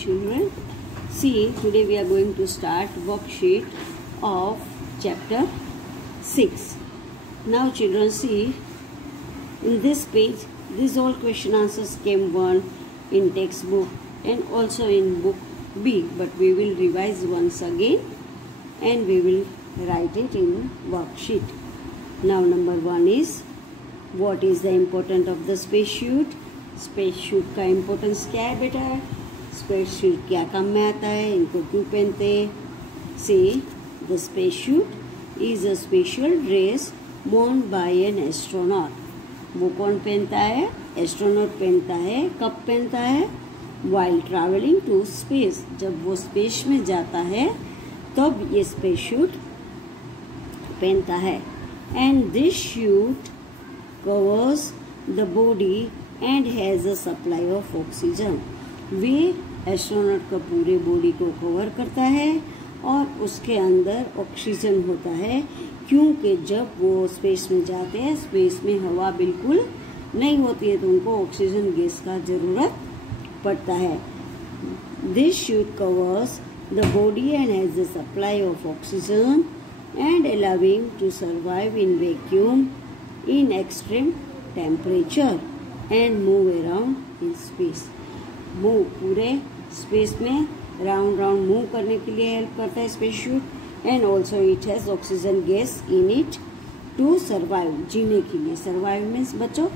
children. See, today we are going to start worksheet of chapter 6. Now children, see, in this page, these all question answers came one in textbook and also in book B, but we will revise once again and we will write it in worksheet. Now number 1 is, what is the importance of the spacesuit? Spacesuit का importance क्या है बेटा? Spacesuit क्या काम में आता है, इनको क्यों पहनते हैं? Say the spacesuit is a special dress worn by an astronaut. वो कौन पहनता है? एस्ट्रोनॉट पहनता है. कब पहनता है? While travelling to space. जब वो स्पेस में जाता है तब ये स्पेससूट पहनता है. And this suit covers the body and has a supply of oxygen. Way astronaut का पूरे बॉडी को कवर करता है और उसके अंदर ऑक्सीजन होता है, क्योंकि जब वो स्पेस में जाते हैं स्पेस में हवा बिल्कुल नहीं होती है तो उनको ऑक्सीजन गैस का ज़रूरत पड़ता है. This suit covers the body and has a supply of oxygen and allowing to survive in vacuum in extreme temperature and move around in space. Move पूरे स्पेस में राउंड राउंड मूव करने के लिए help करता है space suit. And also it has oxygen gas in it to survive. जीने के लिए. सर्वाइव मीन्स बच्चों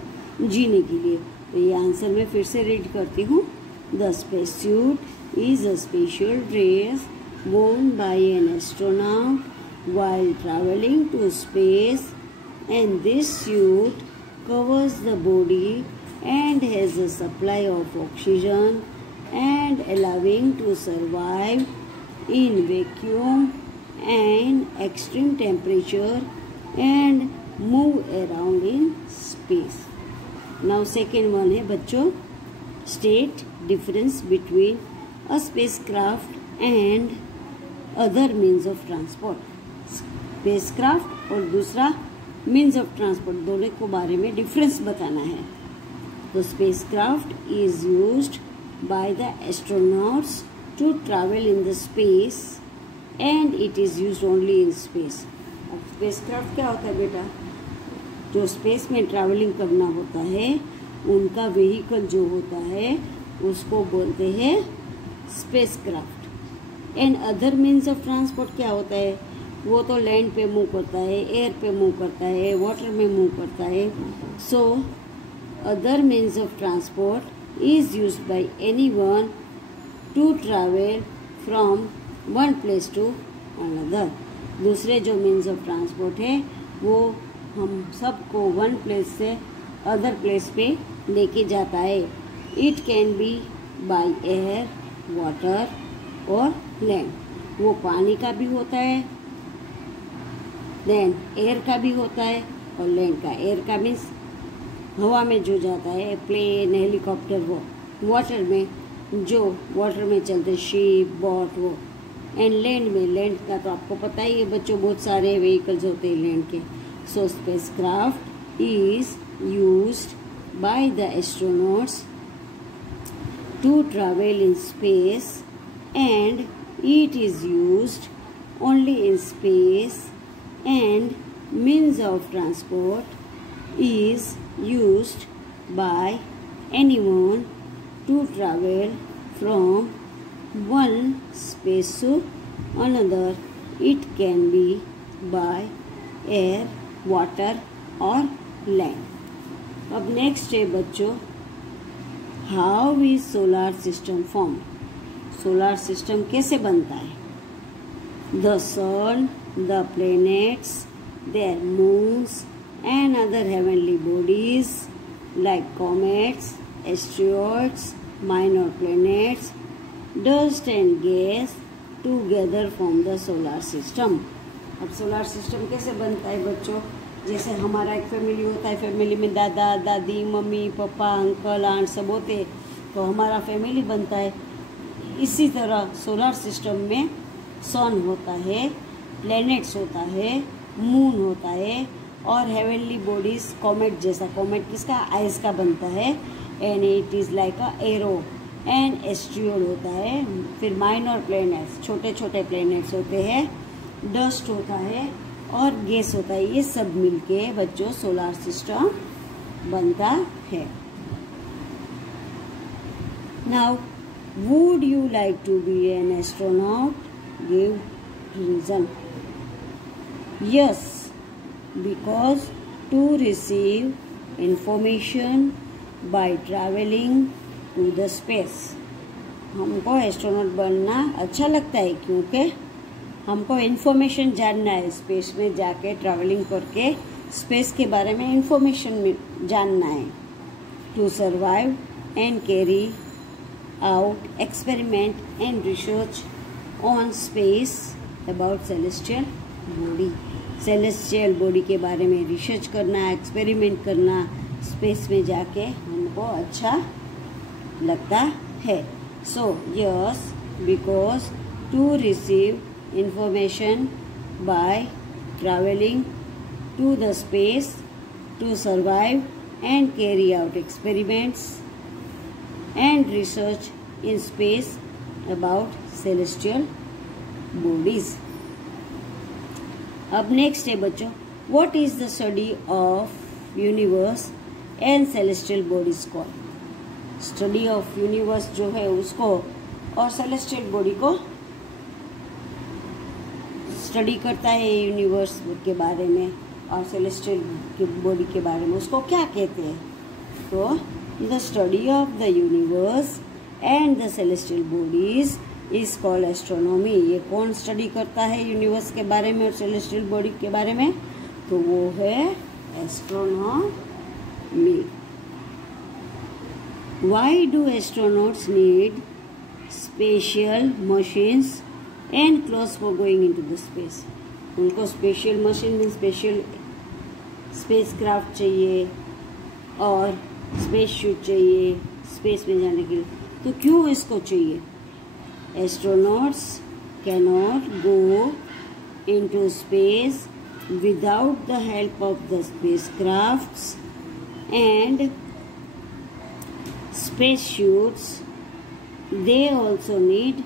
जीने के लिए. तो ये आंसर मैं फिर से रीड करती हूँ. The space suit is a special dress worn by an astronaut while traveling to space, and this suit covers the body and has a supply of oxygen and allowing to survive in vacuum and extreme temperature and move around in space. Now second one है बच्चों, state difference between a spacecraft and other means of transport. spacecraft और दूसरा means of transport दोनों को बारे में difference बताना है. The spacecraft is used by the astronauts to travel in the space and it is used only in space. अब spacecraft क्या होता है बेटा? जो स्पेस में ट्रैवलिंग करना होता है उनका व्हीकल जो होता है उसको बोलते हैं spacecraft. And other means of transport क्या होता है? वो तो लैंड पे मूव करता है, एयर पे मूव करता है, वाटर में मूव करता है. सो other means of transport is used by anyone to travel from one place to another. दूसरे जो means of transport है वो हम सबको one place से other place पे लेके जाता है. It can be by air, water और land. वो पानी का भी होता है, then air का भी होता है और land का. air का means हवा में जो जाता है, प्लेन, हेलीकॉप्टर, वो वाटर में जो वाटर में चलते शिप, बोट, वो. एंड लैंड में, लैंड का तो आपको पता ही है बच्चों, बहुत सारे व्हीकल्स होते हैं लैंड के. So spacecraft is used by the astronauts to travel in space and it is used only in space and means of transport is used by anyone to travel from one space to another. It can be by air, water or land. अब next है बच्चों, how is solar system form. Solar system कैसे बनता है? The sun, the planets, their moons and other heavenly bodies like comets, asteroids, minor planets, dust and gas together form the solar system. अब solar system कैसे बनता है बच्चों? जैसे हमारा एक फैमिली होता है, फैमिली में दादा दादी, मम्मी पापा, अंकल आंट सब होते हैं, तो हमारा फैमिली बनता है. इसी तरह सोलर सिस्टम में सन होता है, प्लैनेट्स होता है, मून होता है और हेवनली बॉडीज. कॉमेट जैसा, कॉमेट किसका? आइस का बनता है. And it is like a arrow. And asteroid होता है, फिर माइनर प्लैनेट्स छोटे छोटे प्लैनेट्स होते हैं, डस्ट होता है और गैस होता है। ये सब मिलके बच्चों सोलार सिस्टम बनता है। Now would you like to be an astronaut? Give reason. Yes, because to receive information by travelling to the space. हमको एस्ट्रोनॉट बनना अच्छा लगता है क्योंकि हमको इन्फॉर्मेशन जानना है, स्पेस में जाके ट्रैवलिंग करके स्पेस के बारे में इन्फॉर्मेशन जानना है। To survive and carry out experiment and research on space about celestial body. Celestial body के बारे में रिसर्च करना, एक्सपेरिमेंट करना स्पेस में जाके हमको अच्छा लगता है। So yes, because to receive information by traveling to the space, to survive and carry out experiments and research in space about celestial bodies. अब नेक्स्ट है बच्चों, what is the study of universe and celestial bodies called? Study of universe जो है उसको और celestial body को study करता है यूनिवर्स के बारे में और सेलेस्टियल बॉडी के बारे में, उसको क्या कहते हैं? तो the study of the universe and the celestial bodies is called astronomy. ये कौन स्टडी करता है यूनिवर्स के बारे में और सेलेस्टियल बॉडी के बारे में? तो वो है astronomy. Why do astronauts need special machines and clothes for going into the space? उनको स्पेशल मशीन में स्पेशल स्पेस क्राफ्ट चाहिए और स्पेस शूट चाहिए स्पेस में जाने के लिए। तो क्यों इसको चाहिए? Astronauts cannot go into space without the help of the space crafts and space shoots. They also need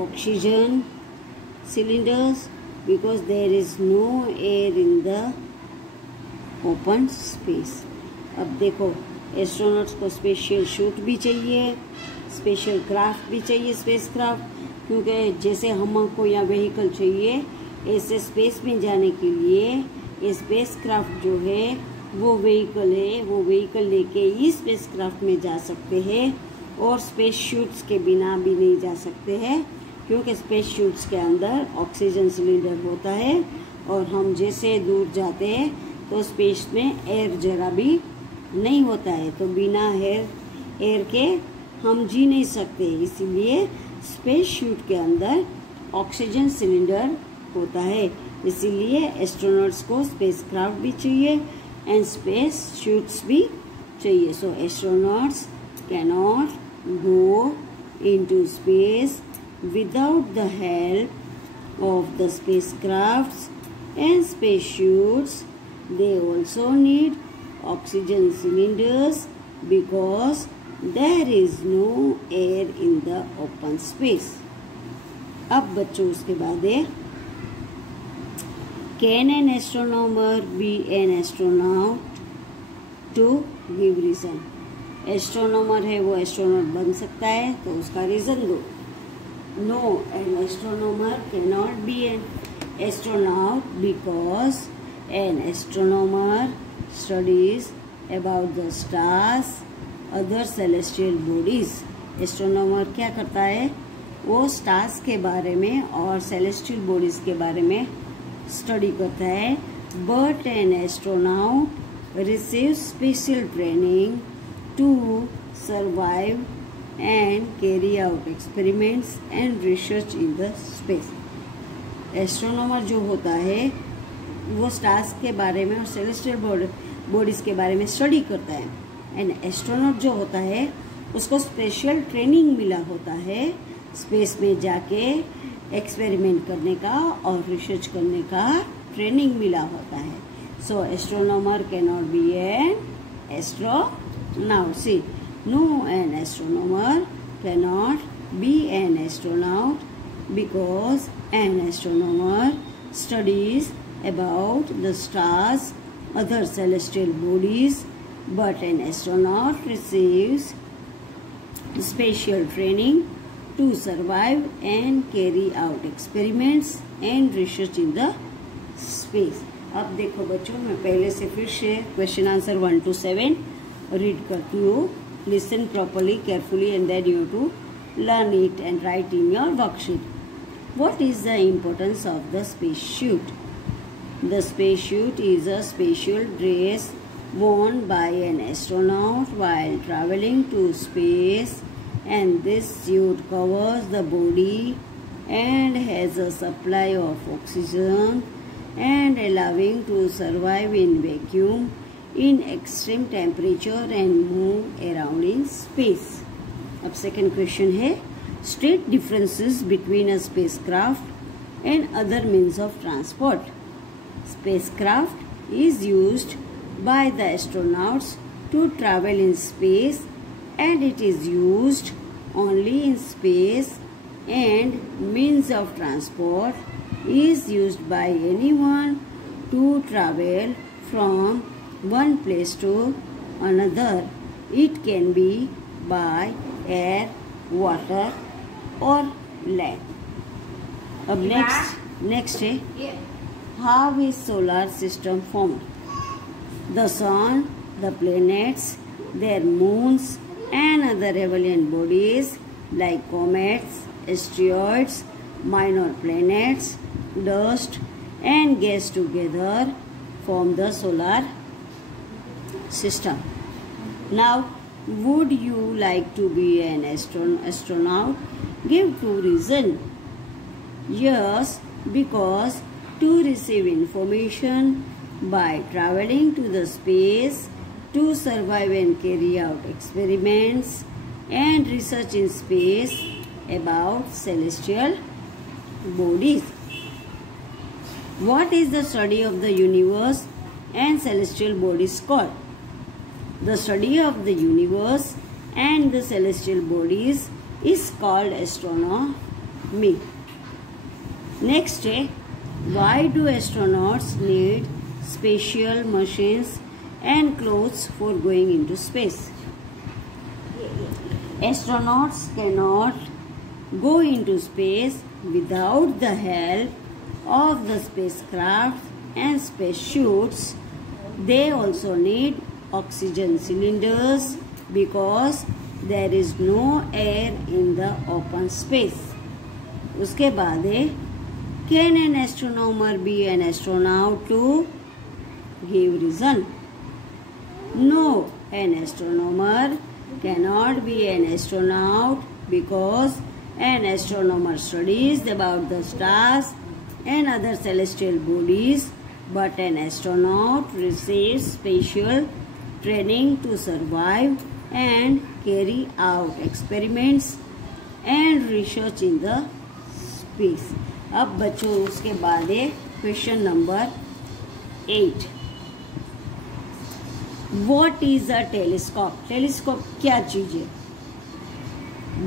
oxygen cylinders because there is no air in the open space. अब देखो एस्ट्रोनॉट्स को स्पेशल शूट भी चाहिए, special craft भी चाहिए, space craft, क्योंकि जैसे हमको यहाँ व्हीकल चाहिए ऐसे स्पेस में जाने के लिए ये स्पेस क्राफ्ट जो है वो व्हीकल है, वो व्हीकल लेके ही स्पेस क्राफ्ट में जा सकते हैं और स्पेस शूट्स के बिना भी नहीं जा सकते हैं क्योंकि स्पेस शूट्स के अंदर ऑक्सीजन सिलेंडर होता है और हम जैसे दूर जाते हैं तो स्पेस में एयर जरा भी नहीं होता है, तो बिना एयर के हम जी नहीं सकते। इसीलिए स्पेस शूट के अंदर ऑक्सीजन सिलेंडर होता है, इसीलिए एस्ट्रोनॉट्स को स्पेस क्राफ्ट भी चाहिए एंड स्पेस शूट्स भी चाहिए। So astronauts cannot go into space without the help of the spacecrafts and space shoots. They also need oxygen cylinders because there is no air in the open space. अब बच्चों उसके बाद है, can an astronomer be an astronaut? To give reason. Astronomer है वो astronaut बन सकता है तो उसका रीजन दो। No, an astronomer cannot be an astronaut because an astronomer studies about the stars, other celestial bodies. Astronomer क्या करता है? वो स्टार्स के बारे में और celestial bodies के बारे में स्टडी करता है। But an astronaut receives special training to survive and carry out experiments and research in the space. Astronomer जो होता है वो स्टार्स के बारे में और सेलेस्टियल बॉडीज के बारे में स्टडी करता है एंड एस्ट्रोनॉट जो होता है उसको स्पेशल ट्रेनिंग मिला होता है स्पेस में जाके एक्सपेरिमेंट करने का और रिसर्च करने का ट्रेनिंग मिला होता है। So astronomer cannot be an astronaut. See No, an astronomer cannot be an astronaut because an astronomer studies about the stars, other celestial bodies, but an astronaut receives special training to survive and carry out experiments and research in the space. अब देखो बच्चों, मैं पहले से फिर से question answer 1 to 7 read करती हूँ. Listen properly, carefully, and then you to learn it and write in your worksheet. What is the importance of the spacesuit? The spacesuit is a special dress worn by an astronaut while traveling to space, and this suit covers the body and has a supply of oxygen and allowing to survive in vacuum in extreme temperature and move around in space. अब second question है, state differences between a spacecraft and other means of transport. Spacecraft is used by the astronauts to travel in space and it is used only in space, and means of transport is used by anyone to travel from one place to another. It can be by air, water or land. अब next है, how is solar system formed? The sun, the planets, their moons and other heavenly bodies like comets, asteroids, minor planets, dust and gas together form the solar system. Now, would you like to be an astronaut? Give 2 reasons. Yes, because to receive information by traveling to the space, to survive and carry out experiments and research in space about celestial bodies. What is the study of the universe and celestial bodies called? The study of the universe and the celestial bodies is called astronomy. Next, why do astronauts need special machines and clothes for going into space? Astronauts cannot go into space without the help of the spacecraft and spacesuits. They also need oxygen cylinders because there is no air in the open space. उसके बाद है, can an astronomer be an astronaut too? Give reason. No, an astronomer cannot be an astronaut because an astronomer studies about the stars and other celestial bodies, but an astronaut receives special training to survive and carry out experiments and research in the space. अब बच्चों उसके बाद है question number 8. What is a telescope? Telescope क्या चीज है?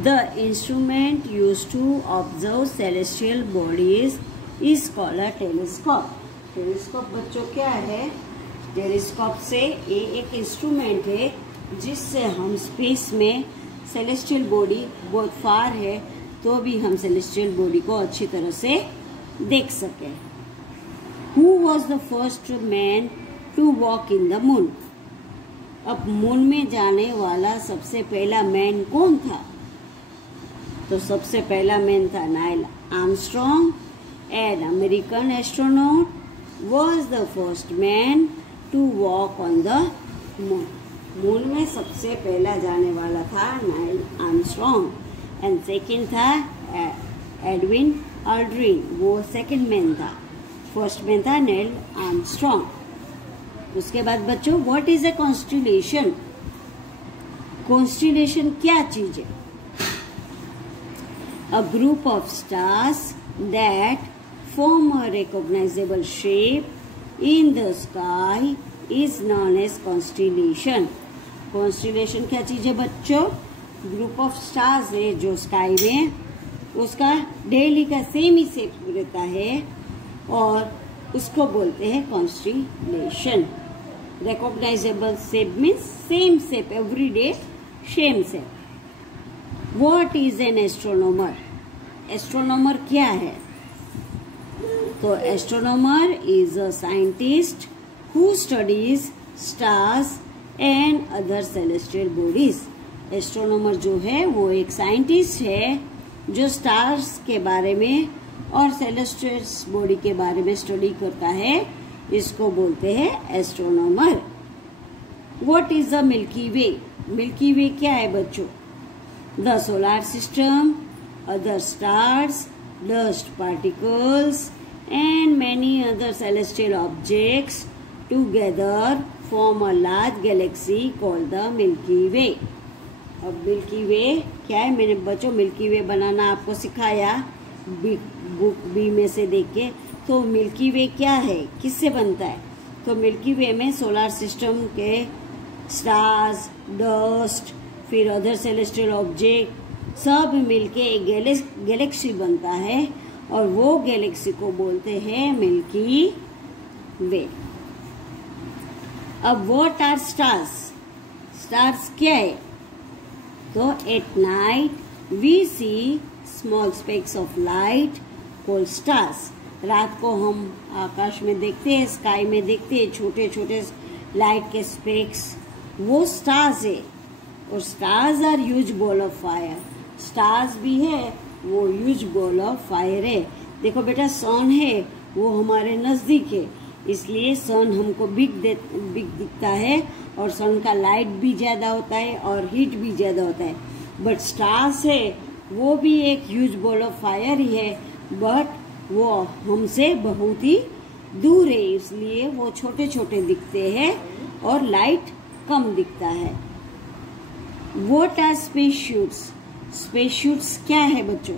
The instrument used to observe celestial bodies is called a telescope. Telescope बच्चों क्या है? टेलीस्कोप से एक इंस्ट्रूमेंट है जिससे हम स्पेस में सेलेस्टियल बॉडी बहुत फार है तो भी हम सेलेस्टियल बॉडी को अच्छी तरह से देख सके. Who was the first man to walk in the moon? अब मून में जाने वाला सबसे पहला मैन कौन था? तो सबसे पहला मैन था Neil Armstrong. An American astronaut was the first man to walk on the moon. Moon में सबसे पहला जाने वाला था नाइल आर्मस्ट्रॉन्ग. एंड सेकेंड था एडविन ऑल्ड्रिन, वो सेकेंड मैन था. फर्स्ट मैन था नाइल आर्मस्ट्रॉन्ग. उसके बाद बच्चों, what is a constellation? Constellation क्या चीज है? A group of stars that form a recognizable shape in the sky is known as constellation. Constellation क्या चीज है बच्चों? ग्रुप ऑफ स्टार्स है जो स्काई में, उसका डेली का सेम ही शेप रहता है और उसको बोलते हैं constellation. Recognisable shape means same shape, every day same shape. What is an astronomer? Astronomer क्या है? तो astronomer is a scientist who studies stars and other celestial bodies. Astronomer जो है वो एक साइंटिस्ट है जो स्टार्स के बारे में और सेलेस्टियल बॉडी के बारे में स्टडी करता है, इसको बोलते हैं astronomer. What is the Milky Way? Milky Way क्या है बच्चों? The solar system, other stars, dust particles and many other celestial objects together form a large galaxy called the Milky Way. अब मिल्की वे क्या है? मैंने बच्चों milky वे बनाना आपको सिखाया बुक बी में से देख के। तो मिल्की वे क्या है, किससे बनता है? तो मिल्की वे में सोलर सिस्टम के स्टार्स, डस्ट, फिर अदर सेलेस्टियल ऑब्जेक्ट सब मिलके एक गैलेक्सी बनता है और वो गैलेक्सी को बोलते हैं मिल्की वे। अब व्हाट आर स्टार्स? स्टार्स क्या है? तो at night we see small specks of light called stars. रात को हम आकाश में देखते हैं, स्काई में देखते हैं छोटे छोटे लाइट के स्पेक्स, वो स्टार्स है। और stars are huge ball of fire. Stars भी है, वो ह्यूज बॉल ऑफ फायर है। देखो बेटा, सन है वो हमारे नजदीक है, इसलिए सन हमको बिग दिखता है और सन का लाइट भी ज्यादा होता है और हीट भी ज्यादा होता है। बट स्टार्स है वो भी एक ह्यूज बॉल ऑफ फायर ही है, बट वो हमसे बहुत ही दूर है, इसलिए वो छोटे छोटे दिखते हैं और लाइट कम दिखता है। What are space suits? Space suits क्या है बच्चों?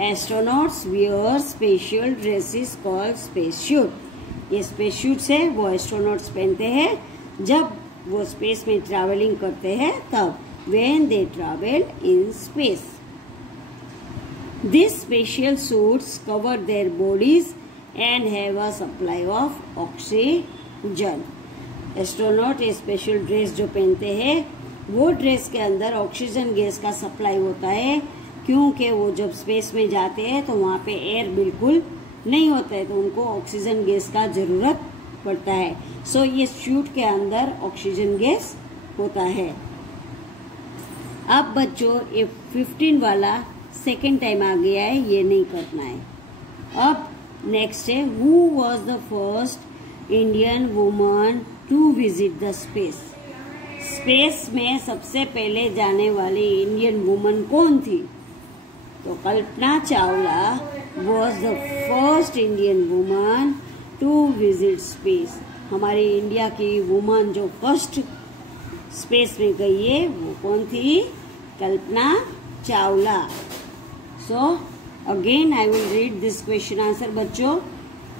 Astronauts wear special dresses called space suit. ये स्पेस शूट्स है वो एस्ट्रोनॉट्स पहनते हैं जब वो स्पेस में ट्रैवलिंग करते हैं, तब when they travel in space. This special suits cover their bodies and have a supply of oxygen. Astronaut ये स्पेशल ड्रेस जो पहनते हैं, वो ड्रेस के अंदर ऑक्सीजन गैस का सप्लाई होता है, क्योंकि वो जब स्पेस में जाते हैं तो वहाँ पे एयर बिल्कुल नहीं होता है, तो उनको ऑक्सीजन गैस का जरूरत पड़ता है। सो ये शूट के अंदर ऑक्सीजन गैस होता है। अब बच्चों ये 15 वाला सेकेंड टाइम आ गया है, ये नहीं करना है। अब नेक्स्ट है, who was the first Indian woman to visit the space? Space में सबसे पहले जाने वाली इंडियन वुमन कौन थी? तो Kalpana Chawla was the first Indian woman to visit space. हमारी इंडिया की वुमन जो फर्स्ट स्पेस में गई है वो कौन थी? Kalpana Chawla. So again I will read this question answer बच्चों,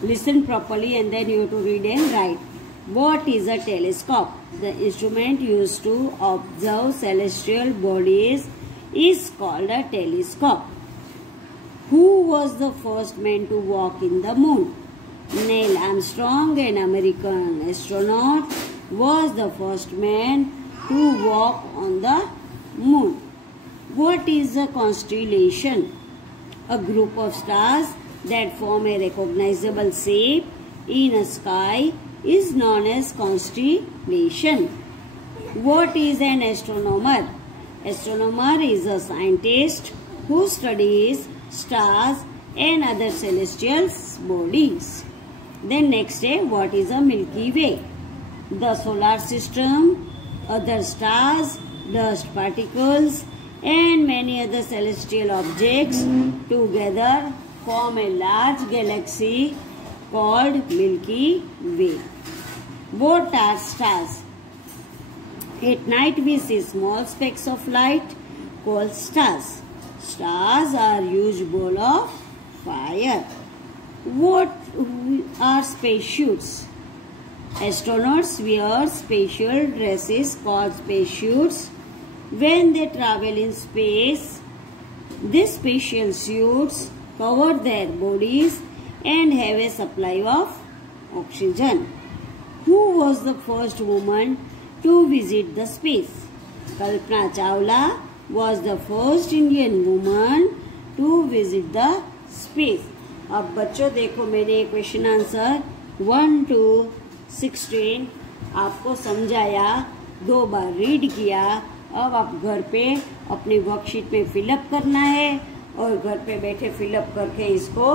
listen properly and then you too read and write. What is a telescope? The instrument used to observe celestial bodies is called a telescope. Who was the first man to walk in the moon? Neil Armstrong, an American astronaut, was the first man to walk on the moon. What is a constellation? A group of stars that form a recognizable shape in a sky is known as constellation. What is an astronomer? Astronomer is a scientist who studies stars and other celestial bodies. Then next day, what is a Milky Way? The solar system, other stars, dust particles and many other celestial objects together form a large galaxy called Milky Way. What are stars? At night we see small specks of light called stars. Stars are huge ball of fire. What are spacesuits? Astronauts wear special dresses called spacesuits. When they travel in space, these special suits cover their bodies and have a supply of oxygen. Who was the first woman to visit the space? Kalpana Chawla was the first Indian woman to visit the space. अब बच्चों देखो, मैंने question answer 1 to 16 आपको समझाया, 2 बार read किया। अब आप घर पे अपनी वर्कशीट में फिलअप करना है और घर पे बैठे फिलअप करके इसको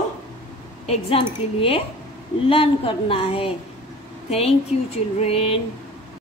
एग्जाम के लिए लर्न करना है। Thank you children.